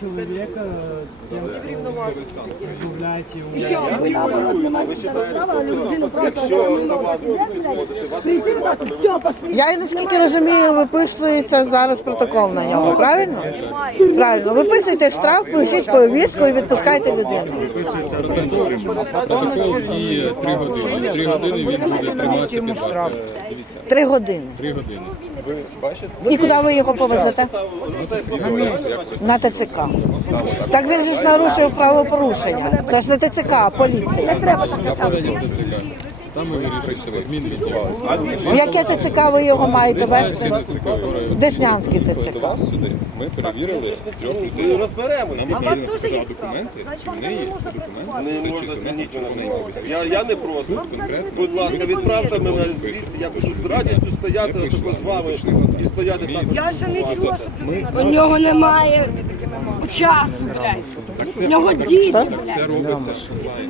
человека тем, что избавляете его. Ще ви наоборот не маєте права, людину просто. Я наскільки розумію, виписується зараз протокол на нього, правильно? Правильно. Виписуйте штраф, пишіть повістку і відпускайте людину. Протокол діє 3 години. 3 години він буде триматися під години. Три години. Ви бачите? І куди ви його повезете? На ТЦК. Так він же ж нарушив правопорушення. Це ж не ТЦК, а поліція. Не треба ТЦК. Там ми вирішуємо адмінвідділ. В яке ТЦК ви його маєте вести? ТЦК говорю. Деснянський До ТЦК. вас сюди ми перевірили трьох людей. розберемось. Нам потрібно показати документи, чи в неї документи, Не все можна чисто, у нас змінити нічого не повістку. Я, я не проти. Будь ласка, відправте мене звідси. Я буду з радістю стояти отако з вами і стояти так. Я ще не чула, щоб людина... У нього немає часу, блядь. У нього діти, блядь. Це робиться.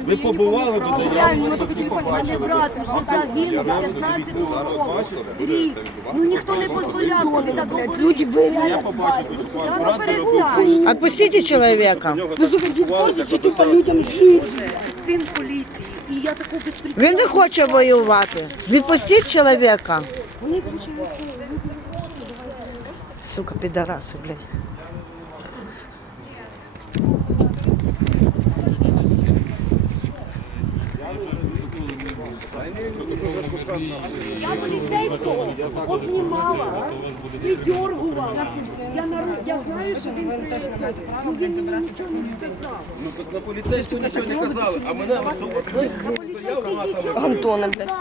Ви побували до Реально, ми тільки телефон, мене брат вже загинув 15 року. Рік. Ну ніхто не дозволяв собі так реально Я перестань. Отпустите чоловіка. Ви зупиніться, тупо людям жити. Син поліції. І я таку безпредельну. Він не хоче воювати. Відпустіть чоловіка. Сука, підараси, блядь. Я поліцейського обнімала, придергувала. Я, нару... я знаю, що він приїхав. Ну він мені нічого не сказав. Ну, так на поліцейську нічого не казали, а мене особо Антона, блядь.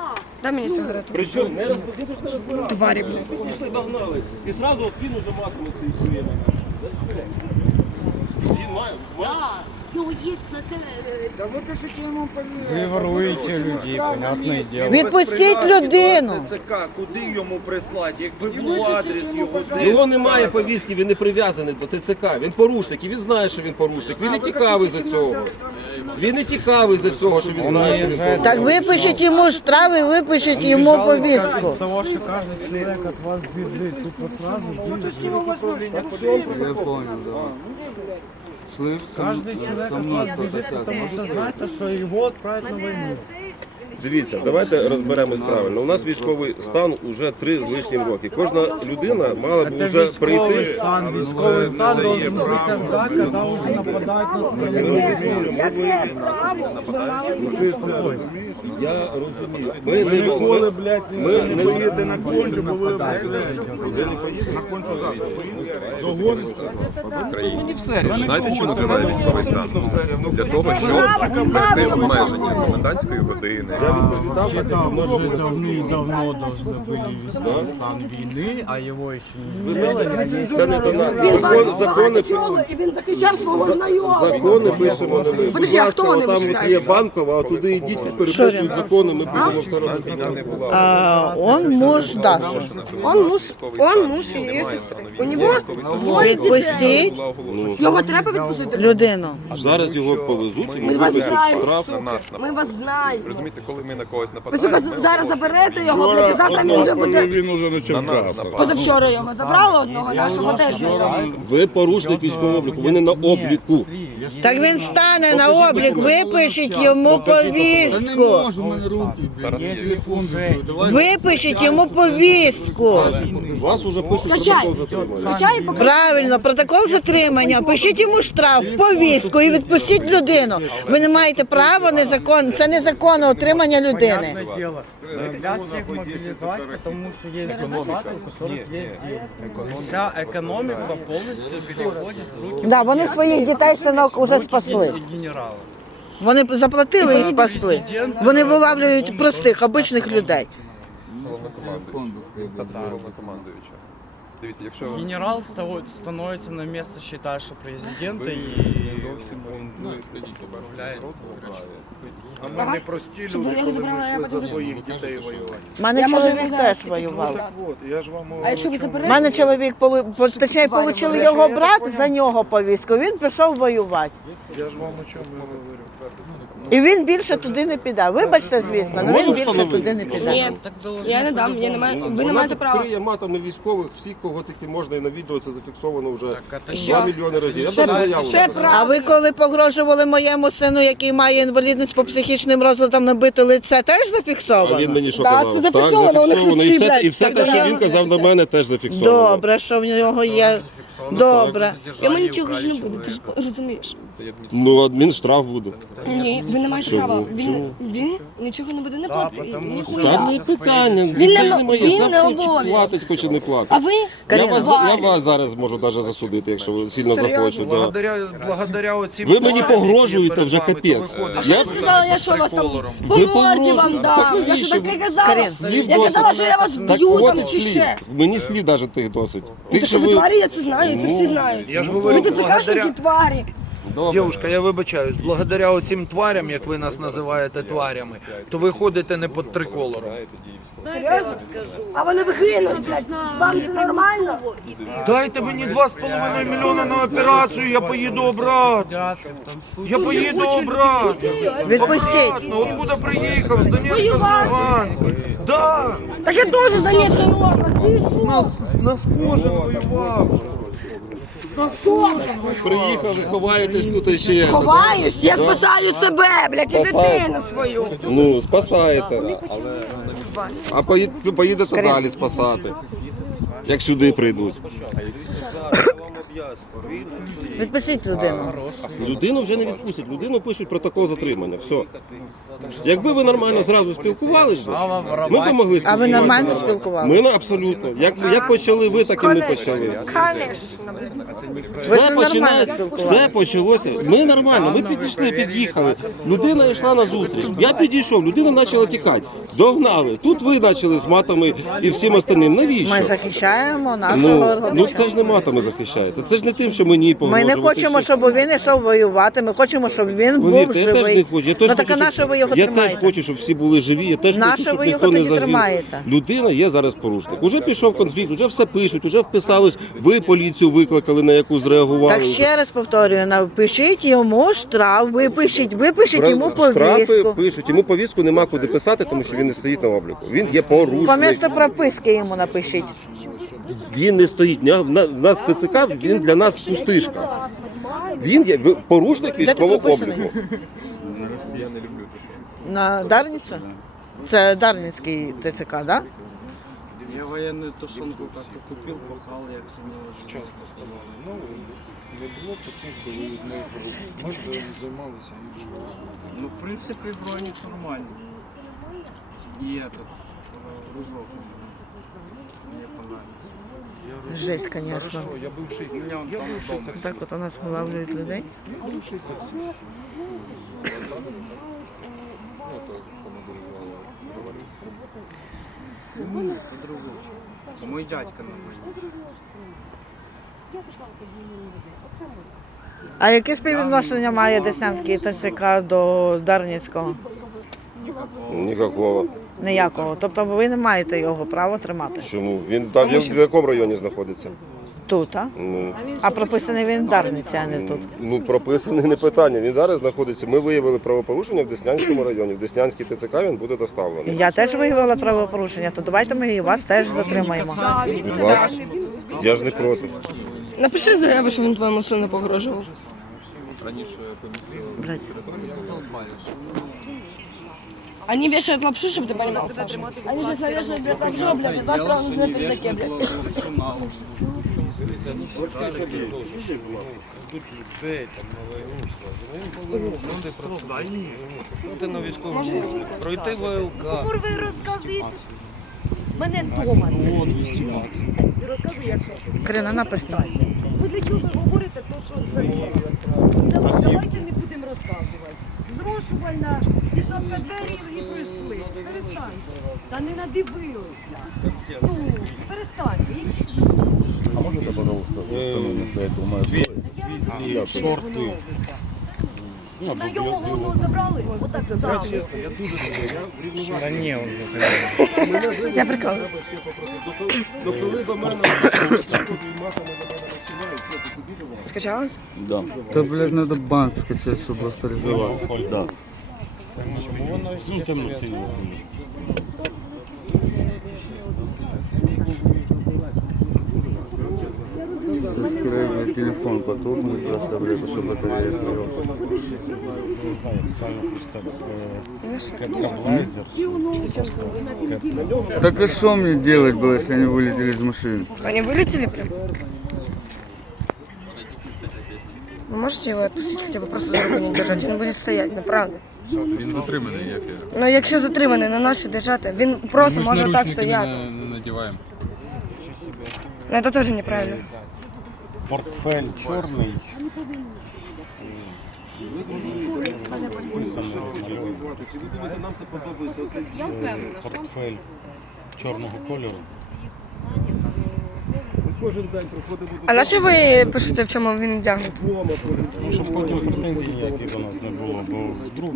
Дай мені сигарету. Причому не ж не розбирали. Тварі, Пішли, догнали. І зразу от він уже матиме стоїть время. Він має, має. Його є на це... е, Вы воруете людей, понятное дело. Відпустіть людину. ТЦК, куди йому прислати? Якби був адрес його десь. Його немає повістки, він не прив'язаний до ТЦК. Він порушник, і він знає, що він порушник. Він не цікавий за цього. Він не цікавий за цього, що він знає, що він порушник. Так випишіть йому штраф і випишіть йому от повістку. того, что каждый человек от вас бежит. Тут вот сразу Я понял, да Слышь, каждый человек от вас бежит, потому что знает, что его отправят на войну. Дивіться, давайте розберемось правильно. У нас військовий стан уже три з лишнім роки. Кожна людина мала б Это вже військовый прийти. стан. Військовый стан должен быть тогда, когда уже нападают на страну. Яке право знали Спокойно. Я розумію. Ми не ми, ми не поїдете на кончу, бо ви ви не поїдете на кончу Україні. все Знаєте, чому триває військовий стан? Для того, щоб ввести обмеження комендантської години. Вообще-то уже давно-давно должны были вести стан війни, а его еще не Вибачте, це не до нас. Закон, закони, І він захищав свого знайомого. закони пишемо не ми. Будь Подожди, а ласка, хто вони там от є вважаються? Банкова, а туди йдіть, переписують закони, ми будемо все робити. Не була. А, он муж Даши. Он муж, он муж і її сестри. У нього двоє дітей. Відпустіть Його треба відпустити. людину. Зараз його повезуть і ми Ми вас знаємо, штраф. на Ми вас знаємо. Розумієте, коли ми на когось Ви нападаємо, сука, ми зараз заберете його, блядь, і завтра він вже буде. Він уже на на нас. Позавчора його забрали одного нашого теж. Ви порушник військового обліку, ви не на обліку. Так він стане на облік, випишіть йому повістку можу, в мене руки, блін. Если Телефон уже закрив. Давай. Випишіть йому повістку. Вас уже пишуть Скачай, протокол затримання. скачай і покажи. Правильно, протокол затримання. Пишіть йому штраф, повістку і відпустіть людину. Ви не маєте права незаконно. Це незаконне утримання людини. Понятное дело, нельзя всех мобилизовать, потому что есть депутаты, у которых есть деньги. Вся экономика полностью переходит в руки Да, вони своїх дітей синок уже спасли. генерала. Вони заплатили і спасли. Вони вилавлюють простих, обичних людей. Головнокомандуюча. Дивіться, якщо Генерал ста- становится на место, считай, что президента, и он ну, і скажіть, управляет. А ми не прості Щоб люди, я коли забрала, ми я йшли потім за своїх дітей воювати. У мене Я, чоловік зараз теж воював. Так от, я ж вам А якщо ви У заберете? мене чоловік полу- по- точніше, отримали його брат за нього повістку. Він пішов воювати. Я ж вам о чому і говорю. І він більше туди не піде. Вибачте, звісно, але він більше туди не піде. Ні, я не дам, я не маю, ви не маєте права. криє матами військових всіх, кого тільки можна, і на відео це зафіксовано вже 2 мільйони разів. Я Це- навіть заяву це. А ви коли погрожували моєму сину, який має інвалідність по психічним розладам, набити лице, теж А зафіксовано? він мені що Так, казав? це зафіксовано, вони зафіксовано. І все, блядь, і все те, що він казав на мене, теж зафіксовано. Добре, що в нього є. Добре. Йому нічого ж не буде, ти ж розумієш. Ну, адмінштраф буде. Ні, ви не маєте Чому? права. Він, Чому? він нічого не буде не платити. тому що- ніхуя. Не питання, Він це не- ж не моє, він це не хоч обов'язок. платить, хоч і не платить. А ви? Я вас, я вас зараз можу навіть засудити, якщо ви сильно захочете. Да. Благодаря, благодаря оцим Ви мені погрожуєте вже капець. Я- я сказала, я що вас там по Ви морді вам Так дам? Я навіщо? що таке казала? Слів Я казала, що я вас Так б'ю там чи слів. ще. Мені слів навіть тих досить. Ну, Тих, що ви тварі, я це знаю, це Ну, всі знають. Я ж Ви говорю, ТЦКшники благодаря, тварі. Дівушка, я вибачаюсь, благодаря оцим тварям, як ви нас називаєте тварями, то ви ходите не під триколором. Серйозно? А вони вигинуть, блядь. Вам це нормально? Дайте мені 2,5 мільйона на операцію, я поїду обратно. Я поїду обратно. Відпустіть. Обратно. Откуда приїхав? З Донецька, з Луганська. Да. Так я теж за Донецька Луганська. Що? Нас, нас кожен воював. Приїхали, ховаєтесь тут ще. Ховаюсь, я спасаю себе, блядь, і Спасаю. дитину свою. Ну, спасаєте. А поїд- поїдете далі спасати. Як сюди прийдуть. Відпустіть людину. Людину вже не відпустять, людину пишуть протокол затримання. Все. Якби ви нормально зразу спілкувались, би, ми б могли А ви нормально спілкувалися? Ми на- абсолютно. Як, як почали ви, так і ми почали. Ви ж Все не нормально спілкувалися. все почалося. Ми нормально, ми підійшли, під'їхали. Людина йшла на зустріч. Я підійшов, людина почала тікати. Догнали. Тут ви почали з матами і всім остальним. Ми Навіщо? захищаємо нашого Ну, ну організацію. це ж не матами захищається. Це ж не тим, що мені Ми погрожувати. не хочемо, щоб він йшов воювати. Ми хочемо, щоб він був Повірте, я теж живий. не хочу. Я теж ну так хочу, а на що ви його я тримаєте? теж хочу, щоб всі були живі. Я теж Нащо хочу, щоб ви його не тоді загинув. тримаєте? Людина є зараз порушник. Уже пішов конфлікт, уже все пишуть, уже вписалось. Ви поліцію викликали, на яку зреагували. Так ще раз повторюю, напишіть йому штраф, випишіть, випишіть йому Штрафи повістку. пишуть. Йому повістку нема куди писати, тому що він не стоїть на обліку. Він є По порушник. місту прописки йому напишіть. Він не стоїть. Ня- в на- в нас ТЦК, він для нас пустишка. Він є ви- порушник Де ти військового прописаний? обліку. На Дарницю? Це Дарницький ТЦК, так? Да? Я военную тушенку как-то купил, пахал, як Час поставили. Ну, не було по цих би ви з нею ми б займалися іншим. Ну, в принципе, броник нормальный. И этот, э, рузок. бивший дома. Так от у нас вилавлюють людей. Ну, это другой. Мой дядька на. А яке співвідношення має Деснянський ТЦК до Дарницького? Ніякого. Ніякого. Тобто ви не маєте його права тримати Чому? Він там він в якому районі знаходиться? тут, а? Ну, А прописаний він в Дарниці, а не тут. ну прописане не питання. Він зараз знаходиться. Ми виявили правопорушення в Деснянському районі. В Деснянський ТЦК він буде доставлений. Я теж виявила правопорушення, то давайте ми і вас теж затримаємо. Вас? Я ж не проти. Напиши заяву, що він твоєму сину погрожував. Блядь. Они вешают лапшу, чтобы ты понимал, Саша. Они сейчас навешают, блядь, лапшу, блядь, и завтра он уже на пердаке, блядь. Пройти ВЛК. Курви розказуєте. Мене вдома. Ти розказуй, як це. Крина написано. Ви для чого говорите то, що за Давайте не будемо розказувати. Зрошувальна, пішовка двері прийшли. Перестаньте. Та не надивилися. Ну, перестаньте. А можете, пожалуйста, шорти. Знайомого воно забрали? Отак само. Да не, он Я прикалуюсь. Ну коли до мене Скачалось? Та, блядь, надо банк скачать, щоб авторизувати. скорее блядь, телефон потухнет просто, блядь, потому что батарея поехала. Так и что мне делать было, если они вылетели из машины? Они вылетели прям? Вы можете его отпустить хотя бы просто за руку не держать? Він буде стояти, ну правда. Він затриманий, як я. Ну якщо затриманий, на наші держати, він просто може так стояти. не надіваємо. Ну це теж неправильно. Портфель чорний. Списаний, розмальований. Портфель чорного кольору. А на що ви пишете, в чому він вдягнутий? Ну, щоб потім претензій ніяких до нас не було, бо вдруг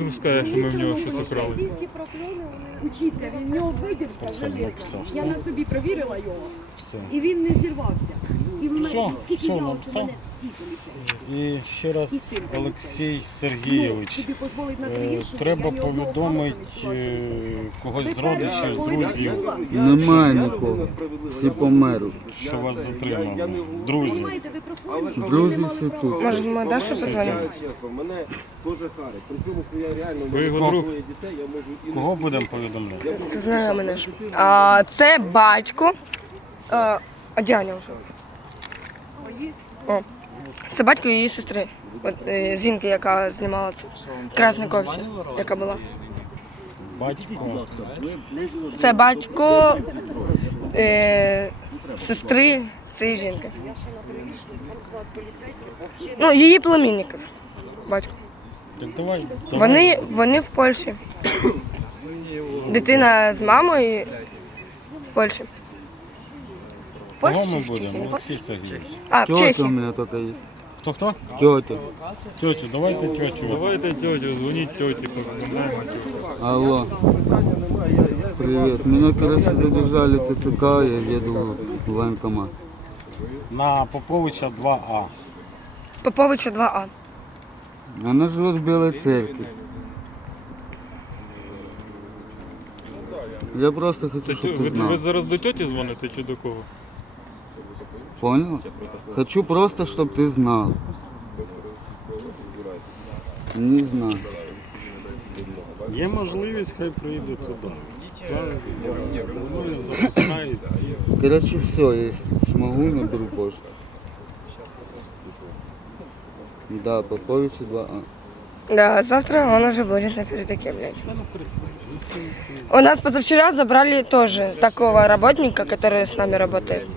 Він скаже, що ми в нього щось украли. Всі прокльони, вони учиться, він в нього видержка железна. написав Я на собі провірила його, все. і він не зірвався. І в мене, Все, скільки все, у написав. мене всі. І ще раз Олексій Сергійович. Дозволить на е, Треба повідомити е, когось з родичів, з друзів, Немає нікого. Всі померли. що вас затримали. Ви Друзі, Друзі всі тут. права. Може, ми Дашу позвонимо? Мене дуже харить. Причому, що я реально Ви його друг. дітей, я можу і кого будемо повідомляти? Це знайомий наш. А, це батько. А, а Дяня вже. О. Це батько її сестри. От, е, жінки, яка знімала це. Красниковці, яка була. Батько. Це батько е, сестри цієї жінки. Ну, її племінників. Батько. Так давай. Вони, вони в Польщі. Дитина з мамою в Польщі. Кого ми будемо? Олексій Сергійович. А, в Тетя у Чехії. меня только есть. Хто хто? Тетя. Тетю, давайте тетю. Давайте тьотю, дзвоніть тьоті, повідомляємо. Алло. Привет. Меня, короче, задержали ТЦК, я еду в военкомат. На Поповича 2А. Поповича 2А. Она живет в Белой церкви. Я просто хочу, чтобы ты ви, знал. ви зараз до тьоті дзвоните чи до кого? Понял? Хочу просто, чтобы ты знал. Не знаю. Є можливість, хай прийде туди. Воно запускають всі. Короче, все, если смогу, наберу позже. Да, Поповича 2А. Да, завтра он уже будет на передаке, блядь. У нас позавчера забрали тоже такого работника, который с нами работает.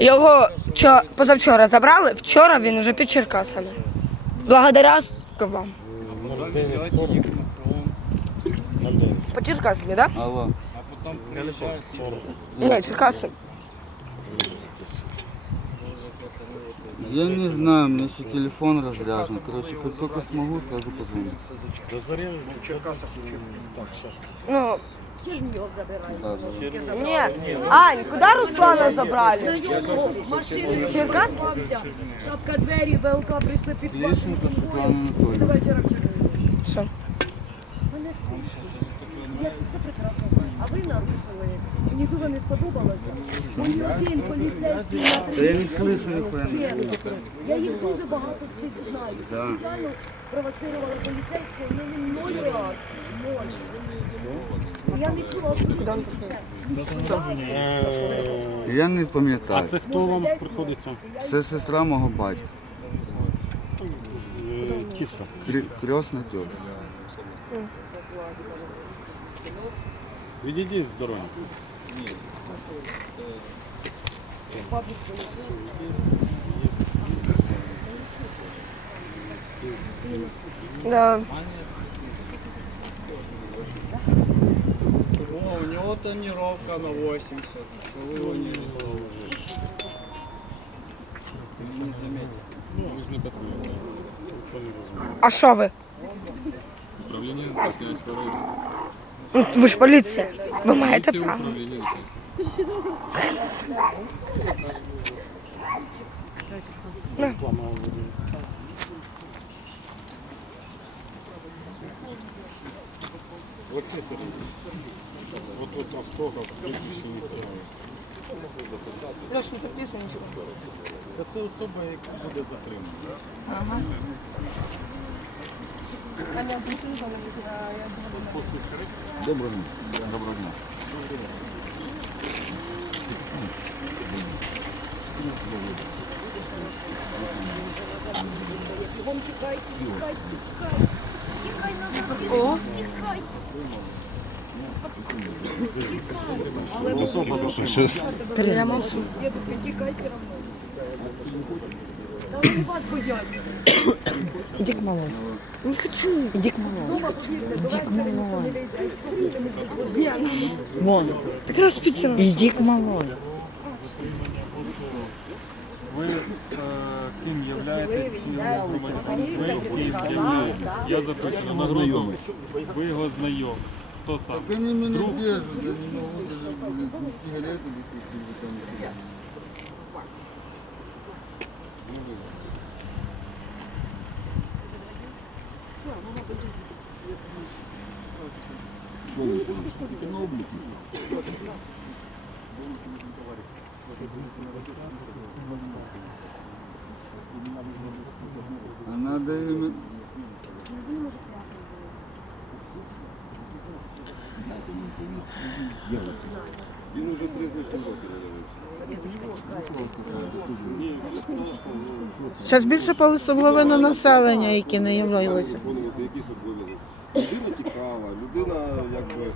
Його чо- позавчора забрали, вчора він уже під Черкасами. Благодаря вам. 0940. 09. По Черкасами, да? Алло. Ні, Черкаси. Я не знаю, у меня еще телефон разряжен. Короче, как только смогу, сразу позвоню. До Заря в Черкасах. Так, зараз. Ну, Чернігов. Да, да. ні. Ань, куди Руслана забрали? Знайомого машиною? Шапка двері, ВЛК прийшли під Лещенко Светлана Анатольевна. Давай вчора. Що? Мене Я це все прекрасно знаю. А ви написали, мені дуже не сподобалося. Мені один поліцейський на Да я не слышу чесно. Я їх дуже багато всіх знаю. Спеціально провоцирувала поліцейського, в неї ноль реакції. Ноль. Я не не А пам'ятаю. це хто вам приходиться? Це сестра мого батька. Е, Тихо. Крі- Крісна тьотя. Відійдіть з дороги. Да. У него тонировка на 80. Что вы его не Ну, ви ж не патрульні. Нічого не розумієте. А що ви? Управління Деснянського району. Ну, ви ж поліція. Ви маєте право. Управління Планово ведемо. Олексій Сергійович, от тут автограф, прізвище ініціали. Леш, не підписуй нічого. Та це особа, яка буде затримана. Ага. Згодна. Доброго дня. Доброго дня. О, я мовчу. Та вони вас бояться. Іди к малому. Не хочу. Іди к повірте, Іди к вийде. Вон. Так розпіться. Іди к малому. Ви е, ким являєтесь? Ви Київський Я запитую на. Ви його знайомі. Хто сам? Так они меня держат, я не могу даже блин, ни сигарету без не. Что вы там? На облик. А надо им... Він уже три значні роки Зараз більше половина населення, які не являлися. виконувати якісь обов'язки. Людина тікала, людина якби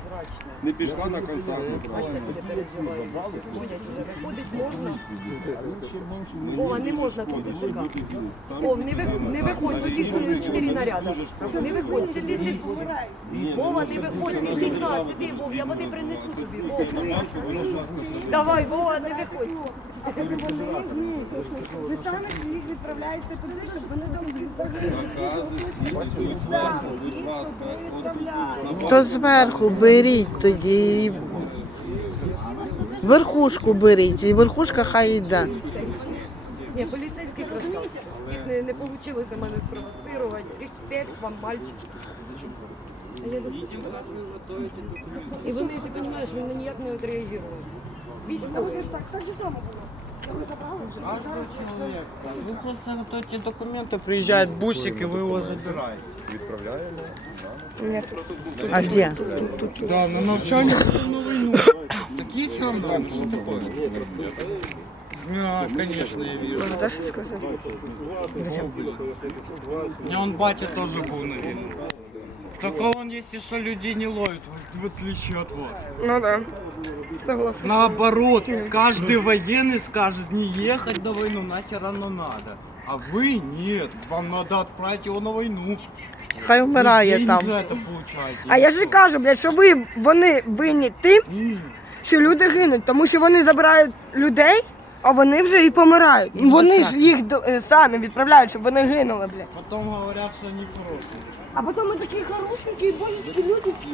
не пішла на контакт одразу. Виходить можна. Вова, не можна туди шукати. О, не, ви, не виходь, тоді вони, чотири наряди. Не виходь, сиди, сиди. Вова, не виходь, Це наша сиди, сиди, Вов, я води принесу тобі. Вов, Тільки будь ласка, давай, Вова, не виходь. Ви самі ж їх відправляєте туди, щоб вони там Накази всі будуть зверху, будь ласка. То зверху беріть тоді. Верхушку беріть, і верхушка хай йде. Ні, поліцейські красавці. Їх не, не вийшло мене спровоцирувати. Респект вам, мальчик. Я люблю. І вони, ти розумієш, вони ніяк не відреагують. Військові так, так же само було. Каждого человека. Вы просто вот эти документы, приезжает бусик, и вы его забираете. А де? Да, на навчание на войну. Такие цены, что такое? Да, конечно, я вижу. Теж щось сказати? У он батя тоже был на войну. Только он, если что, людей не ловит, в отличие от вас. Ну да. Согласна. Наоборот, каждый военный скажет не ехать на войну, нахер оно надо. А вы нет, вам надо отправить его на войну. Хай Вы ж вмирає деньги там. за это получаете. А я ж і кажу, блядь, що ви, вони винні тим, що люди гинуть, тому що вони забирають людей, а вони вже і помирають. Вони ж їх до- е, самі відправляють, щоб вони гинули, блядь. Потом говорят, что они хорошие. А потім ми такі хорошенькі, божечки, людечки.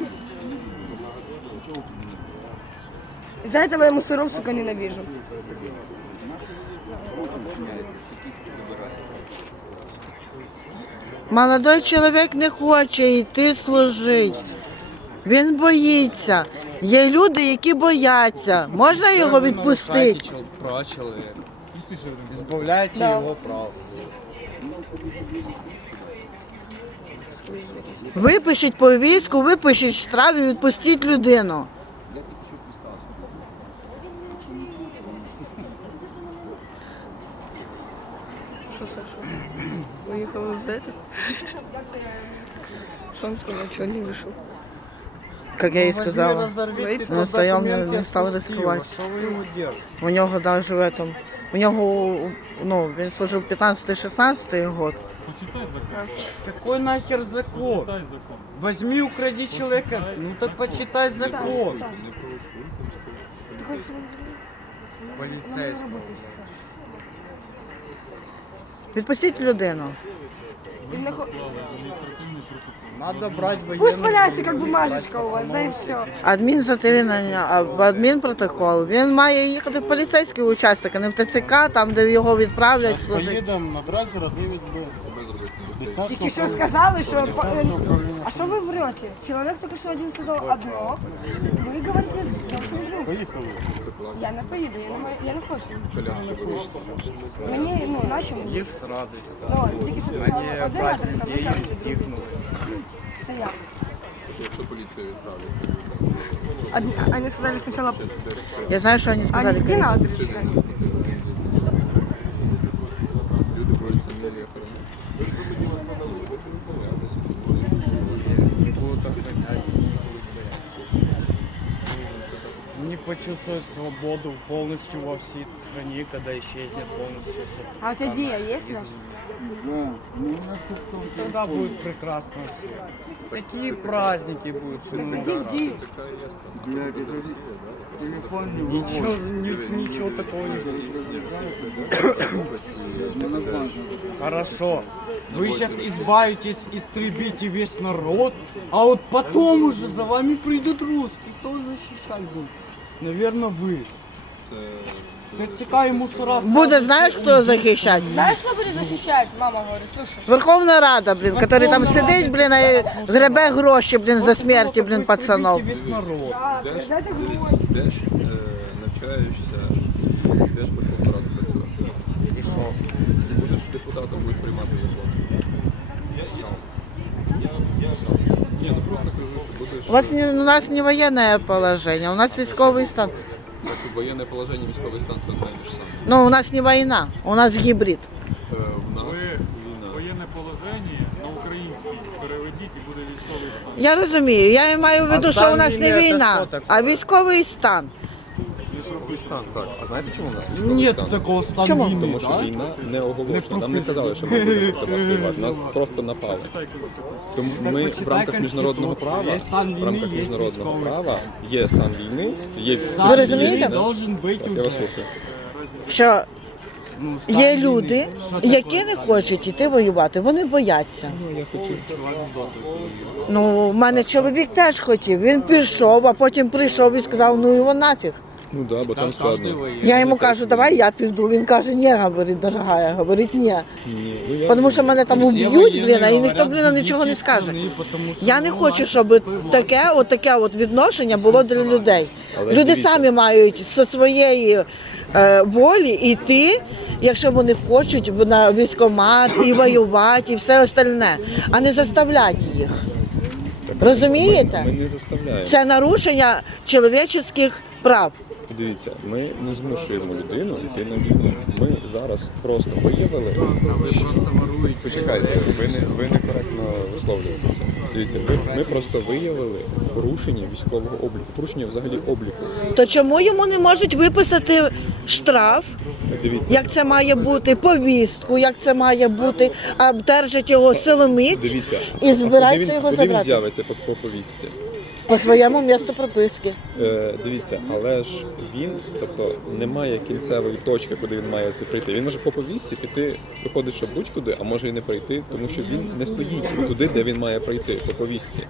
За этого я мусоров, сука, ненавижу. Молодой чоловік не хоче йти служити. Він боїться. Є люди, які бояться. Можна його відпустити? Права человека. Избавляйте его прав. Випишіть повістку, випишіть штраф і відпустіть людину. Уїхав з этого? Що він сказав, чого не вийшов? Як я їй Возьми, сказала. разорви Він 500 стояв, не- документов не став с ризикувати. архива. Что вы его держите? У нього навіть в этом. У нього ну, він служив 15-16 год. Почитай закон. Какой нахер закон? Почитай закон. Возьми, укради человека. Ну так почитай закон. Полицейского. Відпустіть людину. Надо брать воєнну. Пусть валяється, як бумажечка у вас, да і все. Адмінзатримання або адмінпротокол. Він має їхати в поліцейський участок, а не в ТЦК, там, де його відправлять служити. Поїдемо набрати зараз 9 Б. Тільки що сказали, що... А що ви врете? Чоловік тільки що один сказав одно, ви говорите зовсім друге. Поїхали. Я не поїду, я не, маю- я не хочу. Мені, ну, наші мені. Их с. Ну, тільки що сказали, Они один адрес, а ви кажете Це як? Якщо поліція відправить. Они сказали спочатку, Я знаю, що вони а сказали. где на адрес? Не почувствуют свободу полностью во всей стране, когда исчезнет полностью. А у тебя Дия есть, Леш? Да, ну у нас тут в том Тогда будет прекрасно. Какие праздники будут? Ну, Блядь, это телефон не Ничего, ни- ничего такого не будет. Ну. Хорошо. Вы сейчас избавитесь, истребите весь народ, а вот потом уже за вами придут русские. Кто защищать будет? Наверное, вы. ТЦК и мусора Буде, хто уйдут. захищати? Знаешь, кто будет защищать? Мама говорит, слушай. Верховна Рада, блін, який там сидить, блін, і гребе гроші, блін, за смерті, блін, пацанов. весь народ. Йдеш, йдеш, е, навчаєшся, йдеш по Верховну Раду працювати. И что? Будеш депутатом, будеш приймати закон. Ні, ну просто кажу, що будеш... У вас не, у нас не воєнне положення, у нас військовий стан. Так, воєнне положення, військовий стан це одне і ж саме. Ну, у нас не війна, у нас гібрид. Е, В нас війна. Воєнне положення на український переведіть і буде військовий стан. Я розумію, я маю в виду, А що у нас не війна, а військовий стан. Військовий стан, так. А знаєте, чому у нас військовий Нет стан? такого стана Чому? війни, Тому що да? війна не оголошена. Нам не казали, що ми будемо проти вас воювати. Нас просто напали. Тому Так ми почитай в рамках міжнародного Конституцію. права, Є стан в війни, рамках є міжнародного військовий права є стан війни, є Стан війни розумієте? должен бути Так, Я вас уже. слухаю. Що Ну, стан є війни. люди, Що таке які не стан хочуть йти воювати, вони бояться. Чувак з доту. Ну, в мене чоловік теж хотів. Він пішов, а потім прийшов і сказав, ну його нафіг. Ну да, бо там складно. Я йому кажу, давай я піду. Він каже, ні, говорить, дорогая, говорить, ні. Ну, Тому що мене там уб'ють, блін, і ніхто, блін, нічого не скаже. страни», потому що, Я не хочу, щоб таке, от таке от відношення було для людей. Люди самі мають зі своєї е, волі йти, якщо вони хочуть на військкомат і воювати, і все остальне, а не заставляти їх. Розумієте? Ми не заставляємо. Це нарушення чоловічих прав. Дивіться, ми не змушуємо людину йти на війну. Ми зараз просто виявили. Ви просто воруєте. Почекайте, ви не ви некоректно висловлюєтеся. Дивіться, ви, ми просто виявили порушення військового обліку, порушення взагалі обліку. То чому йому не можуть виписати штраф, Дивіться, як це має бути, повістку, як це має бути, а держать його силоміць дивіться, і а збираються куди він, його куди він забрати з'явиться по, по повістці. По своєму місту прописки. Е, дивіться, але ж він, тобто, немає кінцевої точки, куди він має прийти. Він може по повістці піти, виходить, що будь-куди, а може і не прийти, тому що він не стоїть туди, де він має прийти, по повістці.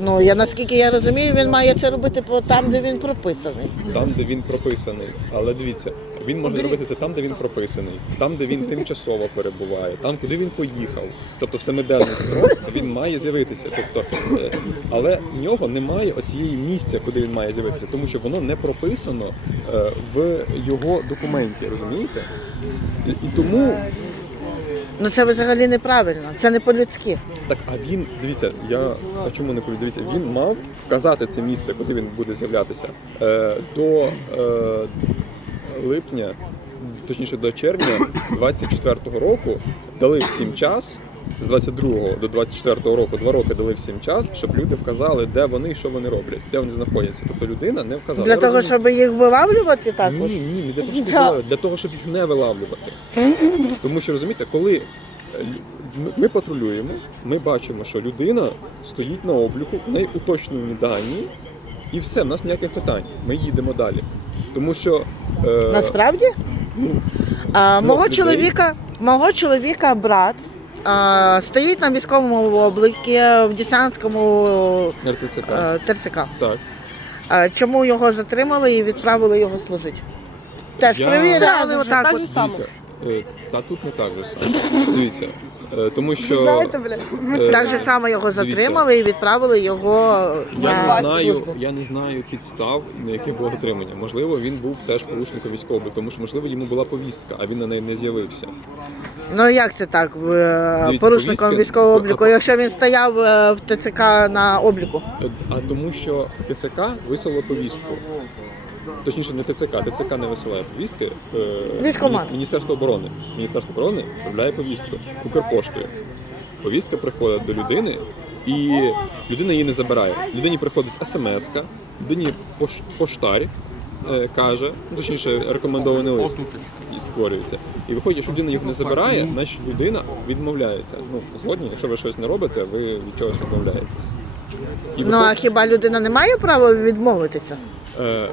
Ну я наскільки я розумію, він має це робити по там, де він прописаний. Там, де він прописаний. Але дивіться, він може зробити це там, де він прописаний, там, де він тимчасово перебуває, там, куди він поїхав. Тобто в семиденний строк він має з'явитися. Тобто, е, але в нього немає оцієї місця, куди він має з'явитися, тому що воно не прописано е, в його документі, розумієте? І, і тому Ну це взагалі неправильно, це не по-людськи. так, а він дивіться, я а чому не кажу? Дивіться, він мав вказати це місце, куди він буде з'являтися е, до е, липня, точніше до червня 24-го року. Дали всім час. З 22-го до 24-го року два роки дали всім час, щоб люди вказали, де вони і що вони роблять, де вони знаходяться. Тобто людина не вказала. Для Я того, розумію. щоб їх вилавлювати так. Ні, ні, не для того, щоб Да. для того, щоб їх не вилавлювати. Тому що розумієте, коли е, ми- ми патрулюємо, ми бачимо, що людина стоїть на обліку, в неї уточнені дані, і все, в нас ніяких питань. Ми їдемо далі. Тому що е, Насправді? ну, А, ну, мого людей- чоловіка, мого чоловіка брат а, стоїть на військовому обліку в Десянському РТЦК. е, ТРСК. Так. А Чому його затримали і відправили його служити? Теж Я- перевіряли отак. от. Дивіться, е, та тут не так же само. Дивіться, е, тому що Знаєте, е, Так же само його затримали і відправили його я на не знаю, службу. я не знаю підстав, на яких було затримання. Можливо, він був теж порушником військового, тому що можливо йому була повістка, а він на неї не з'явився. Ну як це так? е, Дивіться, Порушником повістка- військового обліку, якщо він стояв е, в ТЦК на обліку. А тому, що ТЦК вислало повістку. Точніше, не ТЦК, ТЦК не висилає повістки. е, Військкомат. Міністерство оборони. Міністерство оборони відправляє повістку Укрпоштою. Повістка приходить до людини, і людина її не забирає. Людині приходить смс-ка, людині пош- поштар е, каже, ну, точніше, рекомендований лист і створюється. І виходить, що людина їх не забирає, значить людина відмовляється. Ну, згодні, якщо ви щось не робите, ви від чогось відмовляєтесь. І Ну а виходить- хіба людина не має права відмовитися? Е,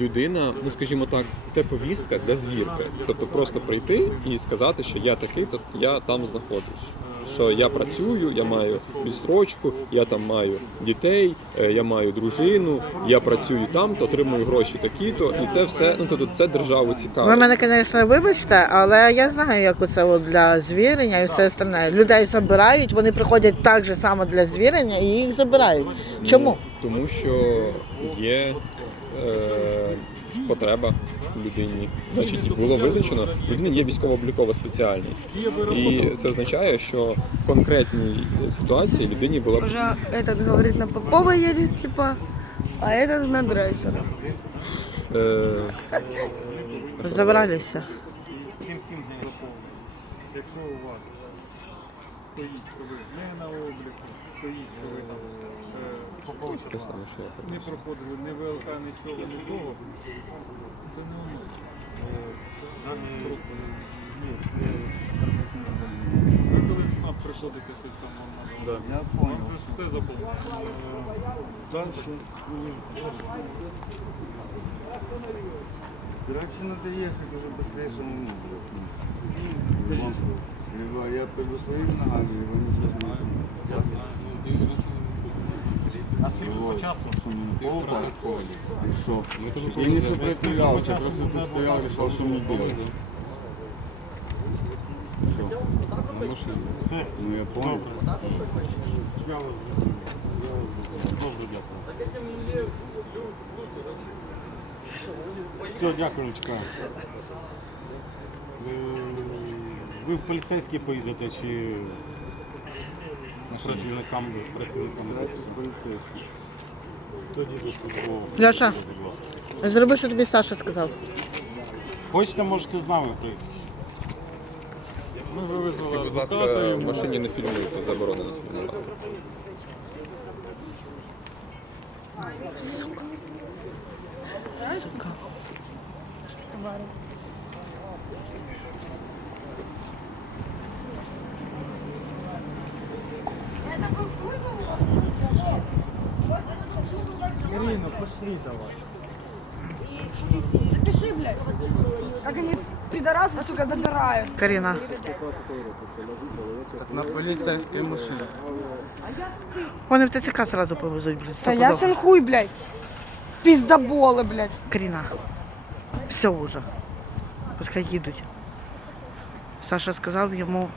людина, ну скажімо так, це повістка для звірки. Тобто просто прийти і сказати, що я такий, то я там знаходжусь. Що я працюю, я маю відстрочку, я там маю дітей, е, я маю дружину, я працюю там, то отримую гроші такі-то, і це все, ну тобто це державу цікаво. Ви мене, звісно, вибачте, але я знаю, як це от для звірення і все остальне. Людей забирають, вони приходять так же само для звірення і їх забирають. Чому? Ну, тому що є потреба людині. Значить, було визначено, у людини є військово-облікова спеціальність. І це означає, що в конкретній ситуації людині була б Уже этот говорит на Попова едет, типа, а этот на Драйсера. е, Забралися. Якщо у вас стоїть, що ви не на обліку, стоїть, що ви там по те коучу саме, що я не проходили, ні ВЛК, нічого, ні того, це не воно. Е, Просто ні, це коли СНАП приходите щось там вам надо. Я Вам же ж все заповнено. Дальше Короче, надо ехать уже быстрее самому, блядь. Либо я своими ногами, либо не пойду. А сколько по часу? Полтора. И что? Я не сопротивлялся, просто тут стоял, решил, что мне делать. Что? на машині. Ну я понял. Все, дякую, чекаю. Ви в поліцейські поїдете чи працівникам працівникам? Тоді до службового. Будь ласка. Зроби, що тобі Саша сказав. Хочете, можете з нами приїхати. Ми вже визвали Будь ласка, адвоката. в машині не фільмуйте, заборонено фільмувати. Ирина, пошли давай. Запиши, блядь. Как они пидорасы, сука, забирают. Каріна. Так на полицейской машине. Вони в ТЦК сразу повезуть, блядь. Да стопудово. ясен хуй, блядь. Пиздоболы, блядь. Каріна. Все уже. Пускай їдуть. Саша сказав йому